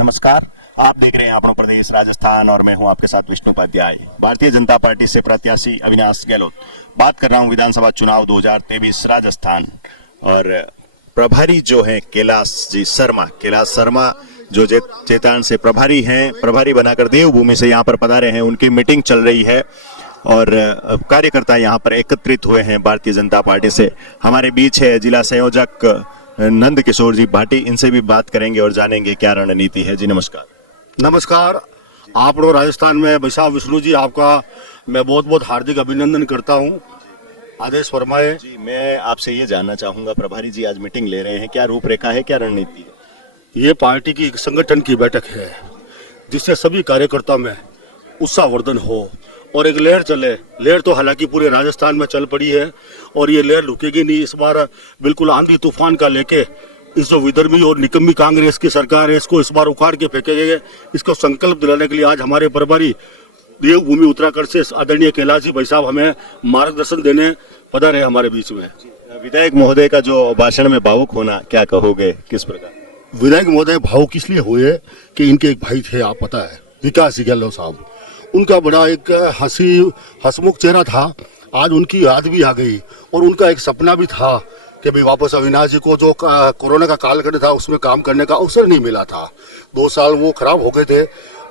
नमस्कार, आप देख रहे हैं अपना प्रदेश राजस्थान और मैं हूं आपके साथ विष्णु उपाध्याय। भारतीय जनता पार्टी से प्रत्याशी अविनाश गहलोत बात कर रहा हूं विधानसभा चुनाव 2023 राजस्थान। और प्रभारी जो है कैलाश शर्मा जो चेतान से प्रभारी हैं, प्रभारी बनाकर देवभूमि से यहाँ पर पधारे हैं। उनकी मीटिंग चल रही है और कार्यकर्ता यहाँ पर एकत्रित हुए हैं भारतीय जनता पार्टी से। हमारे बीच है जिला संयोजक नंद किशोर जी भाटी, इनसे भी बात करेंगे और जानेंगे क्या रणनीति है। जी नमस्कार। नमस्कार, आप लोग राजस्थान में बैसा विष्णु जी, आपका मैं बहुत बहुत हार्दिक अभिनंदन करता हूं। आदेश फरमाए। जी, मैं आपसे ये जानना चाहूंगा, प्रभारी जी आज मीटिंग ले रहे हैं, क्या रूपरेखा है, क्या रणनीति है? ये पार्टी की संगठन की बैठक है जिससे सभी कार्यकर्ता में उत्साहवर्धन हो और एक लहर चले। लहर तो हालांकि पूरे राजस्थान में चल पड़ी है और ये लहर रुकेगी नहीं। इस बार बिल्कुल आंधी तूफान का लेके इस जो विधर्मी और निकम्मी कांग्रेस की सरकार है, इसको इस बार उखाड़ के फेंकेंगे। इसको संकल्प दिलाने के लिए आज हमारे प्रभारी देवभूमि उत्तराखंड से आदरणीय कैलाश जी भाई साहब हमें मार्गदर्शन देने पधारे हमारे बीच में। विधायक महोदय का जो भाषण में भावुक होना, क्या कहोगे, किस प्रकार? विधायक महोदय भावुक इसलिए हुए कि इनके एक भाई थे, आप पता है, विकास गहलोत साहब। उनका बड़ा एक हंसमुख चेहरा था। आज उनकी याद भी आ गई और उनका एक सपना भी था कि भाई वापस अविनाश जी को जो कोरोना का कालखंड था उसमें काम करने का अवसर नहीं मिला था। 2 साल वो खराब हो गए थे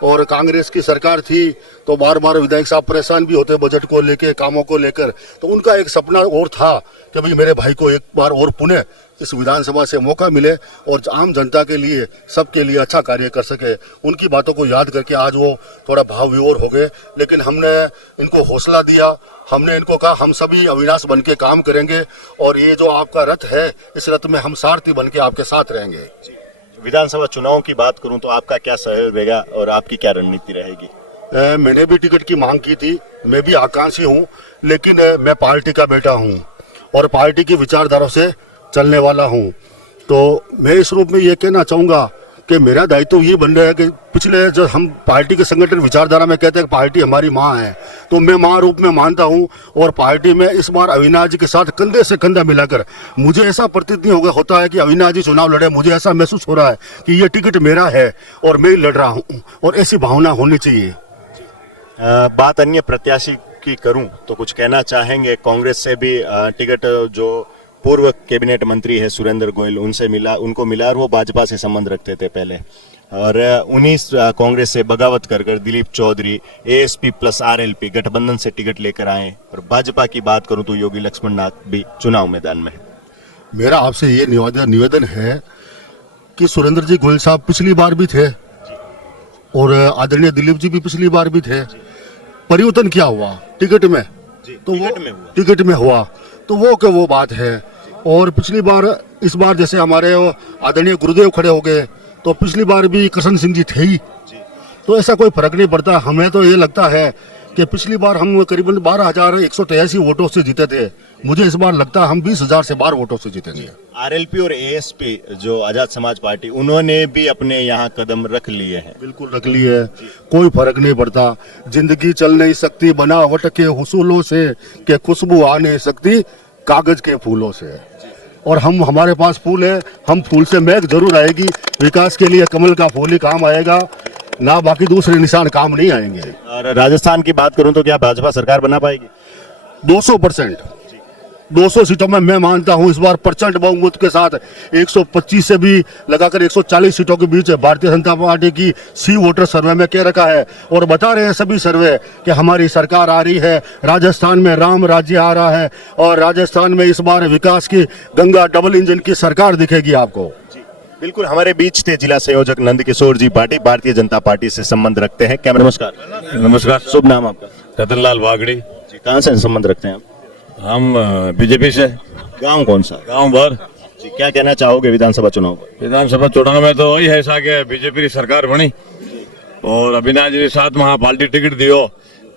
और कांग्रेस की सरकार थी तो बार बार विधायक साहब परेशान भी होते बजट को लेके, कामों को लेकर। तो उनका एक सपना और था कि भाई मेरे भाई को एक बार और पुनः इस विधानसभा से मौका मिले और आम जनता के लिए, सबके लिए अच्छा कार्य कर सके। उनकी बातों को याद करके आज वो थोड़ा भाव विभोर हो गए, लेकिन हमने इनको हौसला दिया। हमने इनको कहा हम सभी अविनाश बन के काम करेंगे और ये जो आपका रथ है, इस रथ में हम सारथी बन के आपके साथ रहेंगे। विधानसभा चुनाव की बात करूं तो आपका क्या सहयोग रहेगा और आपकी क्या रणनीति रहेगी? मैंने भी टिकट की मांग की थी, मैं भी आकांक्षी हूँ, लेकिन मैं पार्टी का बेटा हूँ और पार्टी की विचारधारा से चलने वाला हूँ। तो मैं इस रूप में ये कहना चाहूँगा कि मेरा दायित्व ये बन रहा है कि पिछले जो हम पार्टी के संगठन विचारधारा में कहते हैं कि पार्टी हमारी माँ है, तो मैं माँ रूप में मानता हूँ और पार्टी में इस बार अविनाश जी के साथ कंधे से कंधा मिलाकर मुझे ऐसा प्रतीत नहीं होता है कि अविनाश जी चुनाव लड़े। मुझे ऐसा महसूस हो रहा है कि ये टिकट मेरा है और मैं ही लड़ रहा हूँ और ऐसी भावना होनी चाहिए। बात अन्य प्रत्याशी की करूं तो कुछ कहना चाहेंगे? कांग्रेस से भी टिकट जो पूर्व कैबिनेट मंत्री है सुरेंद्र गोयल, उनको मिला और वो भाजपा से संबंध रखते थे पहले, और उन्हीं कांग्रेस से बगावत कर Dilip Chaudhary ASP plus RLP गठबंधन से टिकट लेकर आए। और भाजपा की बात करूं तो योगी लक्ष्मणनाथ भी चुनाव मैदान में है। मेरा आपसे ये निवेदन है कि सुरेंद्र जी गोयल साहब पिछली बार भी थे और आदरणीय दिलीप जी भी पिछली बार भी थे। परिवर्तन क्या हुआ टिकट में? तो टिकट में हुआ तो वो बात है। और पिछली बार, इस बार जैसे हमारे आदरणीय गुरुदेव खड़े हो गए, तो पिछली बार भी कृष्ण सिंह जी थे ही, तो ऐसा कोई फर्क नहीं पड़ता। हमें तो ये लगता है कि पिछली बार हम करीबन 12,183 वोटों से जीते थे। मुझे इस बार लगता है हम 20,000 से 12 वोटों से जीतेंगे। आरएलपी और एएसपी जो आजाद समाज पार्टी, उन्होंने भी अपने यहाँ कदम रख लिए हैं। बिल्कुल रख लिए, कोई फर्क नहीं पड़ता। जिंदगी चल नहीं सकती बनावट के हुसूलों से, के खुशबू आ नहीं सकती कागज के फूलों से। और हमारे पास फूल है, हम फूल से महक जरूर आएगी। विकास के लिए कमल का फूल ही काम आएगा, ना बाकी दूसरे निशान काम नहीं आएंगे। और राजस्थान की बात करूं तो क्या भाजपा सरकार बना पाएगी? 200%, 200 सीटों में मैं मानता हूं इस बार प्रचंड बहुमत के साथ 125 से भी लगाकर 140 सीटों के बीच भारतीय जनता पार्टी की सी वोटर सर्वे में कह रखा है। और बता रहे हैं सभी सर्वे कि हमारी सरकार आ रही है, राजस्थान में राम राज्य आ रहा है और राजस्थान में इस बार विकास की गंगा डबल इंजन की सरकार दिखेगी आपको। बिल्कुल, हमारे बीच थे जिला संयोजक नंद किशोर जी भाटी, भारतीय जनता पार्टी से संबंध रखते हैं। कैमरा नमस्कार। नमस्कार। शुभ नाम आपका? रतनलाल वागड़ी। जी, कहाँ से संबंध रखते हैं आप? हम बीजेपी से। गांव कौन सा? गांव भर। जी, क्या कहना चाहोगे विधानसभा चुनाव पर? विधानसभा चुनाव में तो वही है ऐसा कि बीजेपी की सरकार बनी और अविनाश जी के साथ में पार्टी टिकट दियो,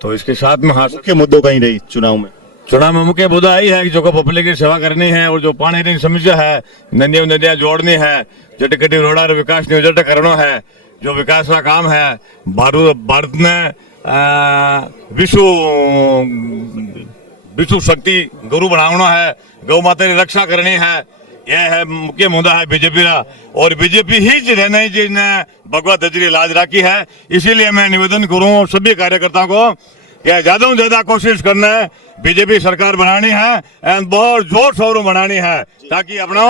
तो इसके साथ में मुख्य मुद्दों कहीं रही चुनाव में? चुनाव में मुख्य मुद्दा यही है कि जो पब्लिक की सेवा करनी है और जो पानी की समस्या है, नदियां जोड़नी है, जटकटी रोड़ा विकास नियोजन करना है, जो विकास का काम है। भारत ने विश्व शक्ति गुरु बनाना है, गौ माता की रक्षा करनी है, यह है मुख्य मुद्दा है बीजेपी का, और बीजेपी ही ज रहना ही जिसने भगवत हजरी लाज रखी है। इसीलिए मैं निवेदन करूं सभी कार्यकर्ताओं को कि ज्यादा से ज्यादा कोशिश करना है, बीजेपी सरकार बनानी है एंड बहुत जोर शोर बनानी है, ताकि अपना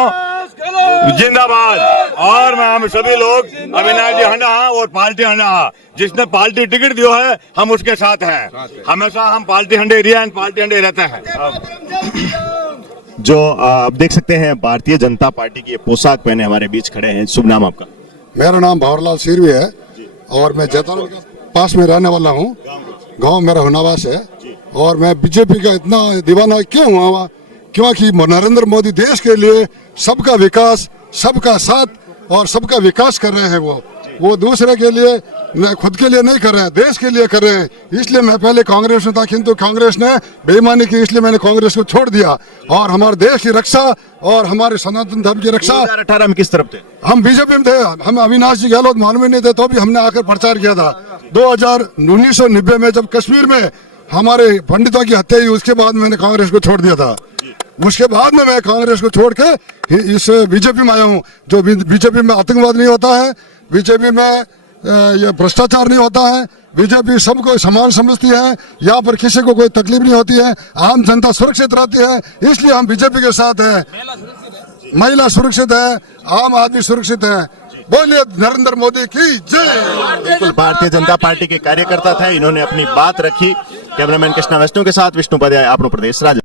जिंदाबाद। और मैं हम सभी लोग अविनाश जी हंडा और पार्टी हंडा, जिसने पार्टी टिकट दियो है हम उसके साथ हैं, हमेशा हम पार्टी हंडे एरिया एंड पार्टी हंडे रहते हैं। जो आप देख सकते हैं भारतीय जनता पार्टी की ये पोशाक पहने हमारे बीच खड़े हैं। शुभ नाम आपका? मेरा नाम भंवरलाल सिरवी है और मैं जैतारण के पास में रहने वाला हूँ। गांव मेरा हुनावास है और मैं बीजेपी का इतना दीवाना क्यों हुआ, क्योंकि नरेंद्र मोदी देश के लिए सबका विकास, सबका साथ और सबका विकास कर रहे हैं। वो दूसरे के लिए न खुद के लिए नहीं कर रहे हैं, देश के लिए कर रहे हैं। इसलिए मैं पहले कांग्रेस में था, किंतु कांग्रेस ने बेईमानी की, इसलिए मैंने कांग्रेस को छोड़ दिया और हमारे देश की रक्षा और हमारे सनातन धर्म की रक्षा। 2018 में किस तरफ थे? हम बीजेपी में थे। हम अविनाश जी गहलोत मालूम ही नहीं थे, तो भी हमने आकर प्रचार किया था। 1990 में जब कश्मीर में हमारे पंडितों की हत्या हुई, उसके बाद मैंने कांग्रेस को छोड़ दिया था। उसके बाद में मैं कांग्रेस को छोड़ के इस बीजेपी में आया हूँ। जो बीजेपी में आतंकवाद नहीं होता है, बीजेपी में ये भ्रष्टाचार नहीं होता है, बीजेपी सबको समान समझती है, यहाँ पर किसी को कोई तकलीफ नहीं होती है, आम जनता सुरक्षित रहती है, इसलिए हम बीजेपी के साथ है। महिला सुरक्षित है, आम आदमी सुरक्षित है। बोलिए नरेंद्र मोदी की जय। बिल्कुल भारतीय जनता पार्टी के कार्यकर्ता थे, इन्होंने अपनी बात रखी। कैमरामैन कृष्णा वैष्णव के साथ विष्णु उपाध्याय, आपनो प्रदेश राजस्थान।